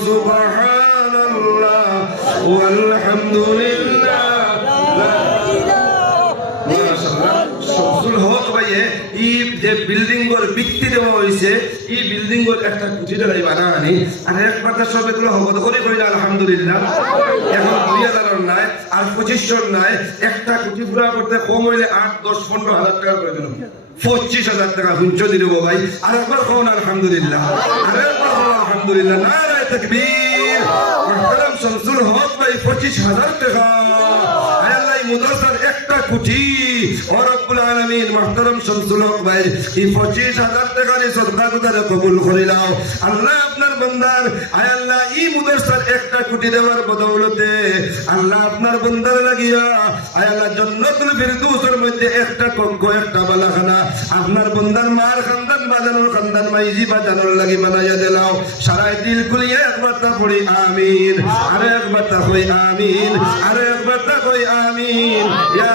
سبحان الله والحمد لله শমসুল হক ভাইয়ে ই যে বিল্ডিং গর ভিত্তি দেওয়া হয়েছে এই বিল্ডিং গর একটা কুঠি দাঁড়াই বানা আনি আর এক পাতা সব এগুলো হবত করে কইলে আলহামদুলিল্লাহ এখন দুই হাজারের নাই আর পঁচিশশোর নাই একটা কুঠি পুরা করতে কম হইলে আট দশ পনেরো হাজার টাকা করে দিলাম পঁচিশ হাজার টাকা হুঞ্চ দিয়ে দেবো ভাই আর একবার কখন আলহামদুলিল্লাহ আর একবার কখন আলহামদুলিল্লাহ নারায় তকবীর মুহতারাম শামসুল হক ভাই পঁচিশ হাজার টাকা আল্লাহ একটা কোটি ও রব্বুল আলামিন মুহতারাম শামসুল হক ভাই এই পঁচিশ হাজার কবুল করে নাও আল্লাহ বান্দার, আয় আল্লাহ, এই মুদরসার একটা কোটি দেওয়ার বদৌলতে আল্লাহ আপনার বান্দার লাগিয়া, আয় আল্লাহ, জান্নাতুল ফিরদৌসের মধ্যে একটা কক্ষ একটা বালাখানা, আপনার বান্দার মার খানদান বাজানোর খানদান, মাইজি বাজানোর লাগি বানাইয়া দিলাও সারাই দিল খুলিয়ে একবার তা পড়ি, আমিন। আরে একবার তা কই, আমিন। আরে একবার তা কই, আমিন। ইয়া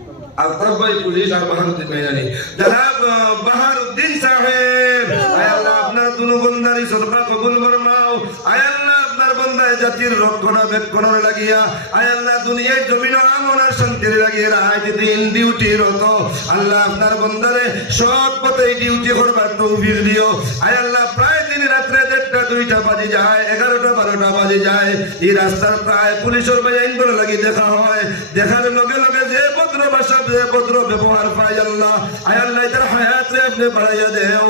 ভাই পুলিশ আর বাহারুদ্দিন ভাই জানি জনাব আহ, বাহারুদ্দিন সাহেব আয় আল্লাহ আপনার বন্দারি সদকা কবুল ফরমাও। আয় আল্লাহ আপনার জাতির রক্ষণাবেক্ষণের লাগিয়া। আয় আল্লাহ দুনিয়ায় জমিন আমনার শান্তির লাগিয়ে ডিউটি রত। আল্লাহ আপনার বন্দারে সৎ পথে ডিউটি করবার তৌফিক দিও। আয় আল্লাহ প্রায় দেড়টা দুইটা বাজে যায়, এগারোটা বারোটা বাজে যায়। এই রাস্তার প্রায় পুলিশের বাইন করে লাগি দেখা হয়। দেখার লগে লগে যে ভদ্র ভাষা, যে ভদ্র ব্যবহার পাই আল্লাহ। আয় আল্লাহ, তার হায়াতে আপনি বাড়াইয়া দেও।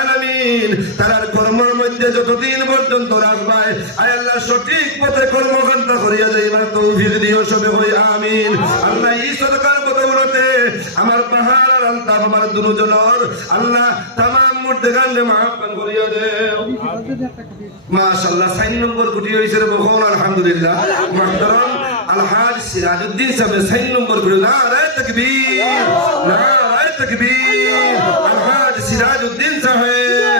আলামিন, তার কর্মের মধ্যে যতদিন পর্যন্ত রাখবাই আল্লাহ, সঠিক পথে কর্মকাণ্ড করিয়া যাইবার তৌফিক সবে হই আমিন। আল্লাহ, এই সরকার বদৌলতে আমার পাহাড় আর আলতাফ, আমার দুজনের আল্লাহ তামাম মুর্দে গান্ডে মাহাপ্পান করিয়া দে মাশাআল্লাহ, সাইন নম্বর গুটি হইছে রে বখন আলহামদুলিল্লাহ। মুহতারাম, আলহাজ সিরাজউদ্দিন সাহেব সাইন নম্বর গুটি, নারায়ে তাকবীর নারায়ে তাকবীর, আলহাজ সিরাজউদ্দিন সাহেব।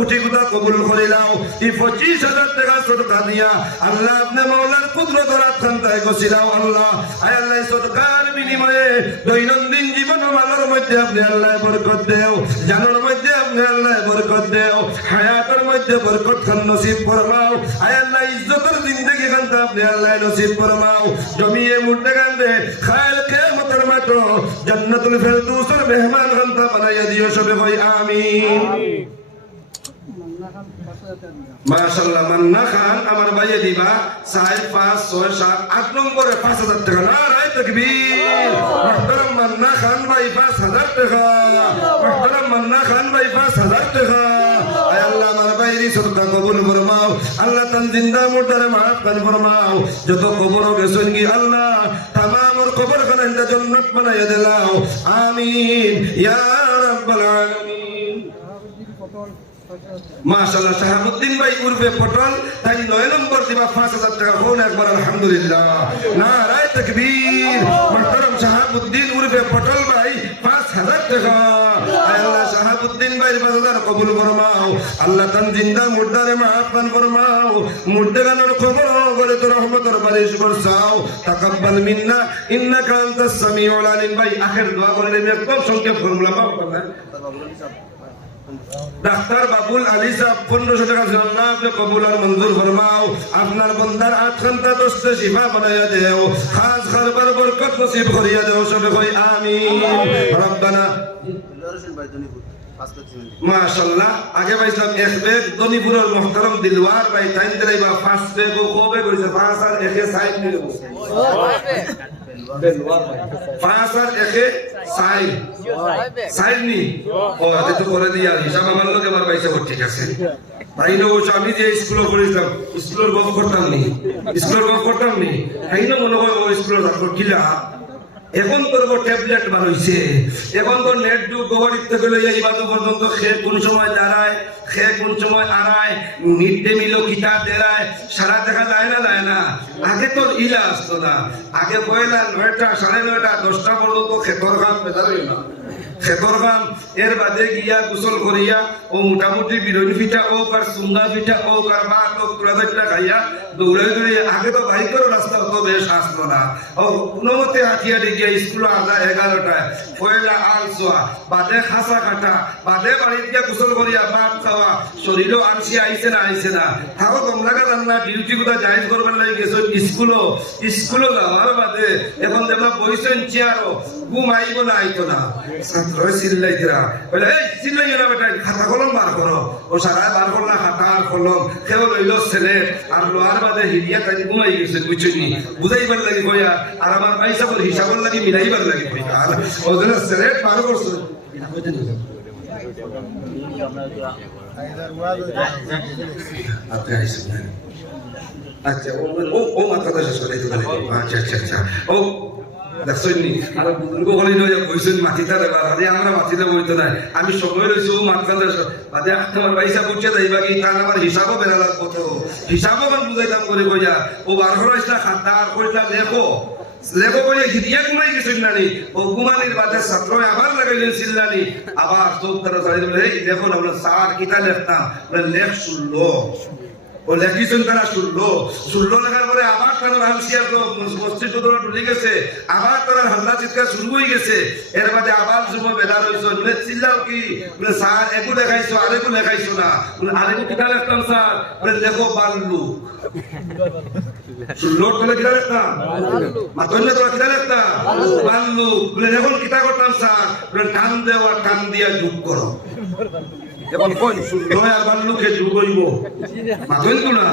কোটি গুতা কবুল করে নাও। এই পঁচিশ হাজার টাকা সদকা দিয়া আল্লাহ আপনি মাওলার কুদরত রাত খান্তায় গছিলাও আল্লাহ। আয় আল্লাহ সদকার বিনিময়ে দৈনন্দিন জীবন মালের মধ্যে আপনি আল্লাহ বরকত দেও, জানার মধ্যে আপনি আল্লাহ বরকত দেও, হায়াতের মধ্যে বরকত খান নসিব ফরমাও, আয় আল্লাহ ইজ্জতের জিন্দগি খানতে আপনি আল্লাহ নসিব ফরমাও। জমিয়ে মুর্দে গান্দে খায়াল কিয়ামতের জান্নাতুল ফেরদৌসের মেহমান খানতা বানাইয়া দিও সবে কই আমিন। মাশাল্লাহ মান্না খান, আমার ভাইয়ে দিবা, চার, পাঁচ, ছয়, সাত, আট নম্বরে পাঁচ হাজার টাকা। না রায় তকবীর। মুহতারাম মান্না খান ভাই, পাঁচ হাজার টাকা। মুহতারাম মান্না খান ভাই, পাঁচ হাজার টাকা। আয় আল্লাহ, আমার বাইরি সদকা কবুল ফরমাও। আল্লাহ তান জিন্দা মুর্দারে মাফ কান ফরমাও। যত কবর গেছেন কি আল্লাহ, তামাম ওর কবর খানা জন্নত বানাইয়া দিলাও। আমিন। ইয়া রাব্বাল আলামিন। মাশাআল্লাহ, শাহাবুদ্দিন ভাই উর্ফে পটল, তাই নয় নম্বর দিবা পাঁচ হাজার টাকা, হন একবার, আলহামদুলিল্লাহ। নারায় তাকবীর। মুহতারাম শাহাবুদ্দিন উর্ফে পটল ভাই, পাঁচ হাজার টাকা। আয় আল্লাহ, শাহাবুদ্দিন ভাই হাজার কবুল ফরমাও। আল্লাহ তান জিন্দা, মুর্দারে মাফান ফরমাও। মুর্দে গানোর খবর করে তোর রহমতের বারিশ বরসাও তাকাব্বাল সংক্ষেপ ডাক্তার বাবুল আলী সাহেব, পনেরোশো টাকা আল্লাহ আপনি কবুল আর মঞ্জুর ফরমাও। আপনার বন্দার আট ঘণ্টা দশটা শিফা বানাইয়া দেও। খাস খারবার বরকত নসিব করিয়া দেও, সবে কই আমিন। রব্বানা। মাশাআল্লাহ আগে পাইছিলাম এক বেগ দনিপুরের মহতরম দিলওয়ার, ভাই টাইম দিলাই বা ফার্স্ট বেগ ও কবে কইছে পাঁচ আর একে সাইড নিয়ে পাঁচ আর একে সাইড নি ও এটা তো করে দিয়া হিসাব আমার লোক ঠিক আছে। ভাই না বলছো আমি যে স্কুলে পড়েছিলাম, স্কুলের গপ করতাম নি স্কুলের গপ করতাম নি তাই না মনে হয় ও স্কুলের কিলা এখন তোর ট্যাবলেট বার হইছে এখন তো নেট যুগ থেকে লইয়া এই পর্যন্ত সে কোন সময় দাঁড়ায় সে কোন সময় আড়ায়, মিড ডে মিল কিতাব দেড়ায়, সারা দেখা যায় না যায় না। আগে তো ইলা আসতো না। আগে পয়লা নয়টা, সাড়ে নয়টা, দশটা পর্যন্ত খেতর কাম বেদারই না খেতর কাম এর বাদে গিয়া গোসল করিয়া ও মোটামুটি বিরোধী পিঠা, ও কার সুন্দা পিঠা, ও কার মা তো খাইয়া আগে তো রাস্তা বেশ আসতো না। ও স্কুল আসা এগারোটায়। আল শোয়া বাদে খাসা কাটা, বাদে বাড়িতে গিয়া গোসল করিয়া খাওয়া। শরীরও আনছি আইছে না আইছে না। তাও না ডিউটি কোথা জাহিজ করবার লাগে স্কুলও স্কুলও যাওয়ার বাদে। এখন দেখলাম বইছেন চেয়ারও, ঘুম আইব না, আইতো না। ছাত্র বলে, এই বেটা, খাতা কলম বার করো। ও সারায় বার করলা, খাতা আর কলম। কেউ লইল, ছেলে। আর লোয়ার বাদে হিরিয়া তাই ঘুমাই গেছে বুঝছি বুঝাইবার লাগি কইয়া আর আমার পয়সা করে হিসাবের লাগি, মিলাইবার লাগি কইয়া আর ওদের ছেলে পার করছে। আচ্ছা ও ও মাথাটা শেষ করে আচ্ছা আচ্ছা আচ্ছা। ও দেখছনি আর বুজুর্গ নয় কইছেন মাটিটা দেবার আরে আমরা মাটিতে বইতে নাই। আমি সময় রইছি দেশ আদে আমার পয়সা বুঝছে যাইবা কি তার আমার হিসাবও বেরা লাগবো তো? হিসাবও মান বুঝাইতাম করে কইয়া ও বার হরাইছলা খাতা আর কইলা লেখো। লেখো কইয়া গিরিয়া ঘুমাই গেছেন নানি। ও ঘুমানির বাদে ছাত্র আবার লাগাইলেন চিল্লানি আবার চোখ তারা চালিয়ে বলে না বলে কিতা লেখতাম লেখ শুনলো ও লেখিছেন তারা শুনলো। শুনলো লেখার পরে আবার তারা হালসিয়ার মস্তিষ্ক তোরা ঢুলে গেছে। আবার তারা হাল্লা চিৎকার শুরু হয়ে গেছে। এর বাদে আবার যুব বেলা রয়েছে। বলে চিল্লাও কি? বলে স্যার একু লেখাইছো আরেকু লেখাইছো না। বলে আরেকু কিতা লেখতাম স্যার। বলে লেখো বাল্লু শুনলো তোলে কিতা লেখতাম? মাতলে তোরা কিতা লেখতাম? বাল্লু বলে এখন কিতা করতাম স্যার। বলে টান দেওয়া টান দিয়া যোগ করো। এখন কোন নয় আর বাল্লুকে যোগ হইব তো না?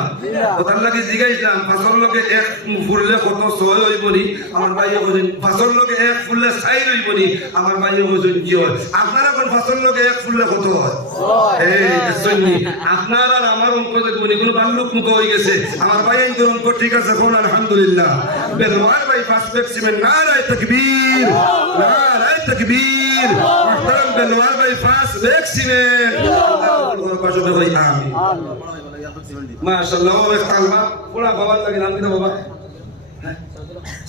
ওটার লাগে জিগাইছিলাম পাঁচর লোকে এক ফুললে কত ছয় হইব নি? আমার ভাইয়ে বলছেন পাঁচর লোকে এক ফুললে চাই হইব নি? আমার ভাইয়ে বলছেন কি হয়? আপনার এখন পাঁচর লোকে এক ফুললে কত হয়? এই দেখছেন আপনার আর আমার অঙ্ক দেখব নি কোনো বাল্লুক মুখ হয়ে গেছে। আমার ভাই এই অঙ্ক ঠিক আছে কোন? আলহামদুলিল্লাহ। বেলওয়ার ভাই ফার্স্ট বেক্সিমেন্ট না রায় তকবীর না রায় তকবীর। আপনি লোহার ভাই ফার্স্ট ম্যাক্সিমেম পাশে ভাই আমি মাশাআল্লাহ ওই কালমা পুরা বাবার লাগে, নাম দিতে বাবা।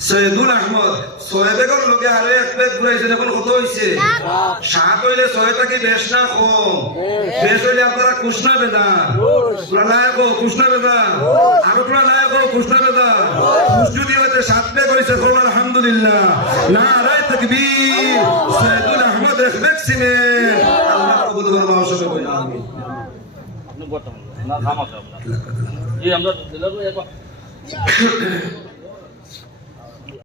সৈয়দুল আহমদ সৈয়দের লোকে আরও এক প্লেট ঘুরাইছে এখন কত হইছে। সাত হইলে সৈয়দটা কি বেশ না কম। বেশ হইলে আপনারা কৃষ্ণ বেদা পুরা নায়ক কৃষ্ণ বেদা আরও পুরা নায়ক কৃষ্ণ বেদা পুষ্টি হইতে সাত প্লেট হইছে আলহামদুলিল্লাহ। না রায় থাকবি সৈয়দ রেখবেক সিমে আল্লাহ কবুল করবা অসংখ্য করে আমিন। আপনি বর্তমান, না, থামাতে আপনার জি আমরা দিলাম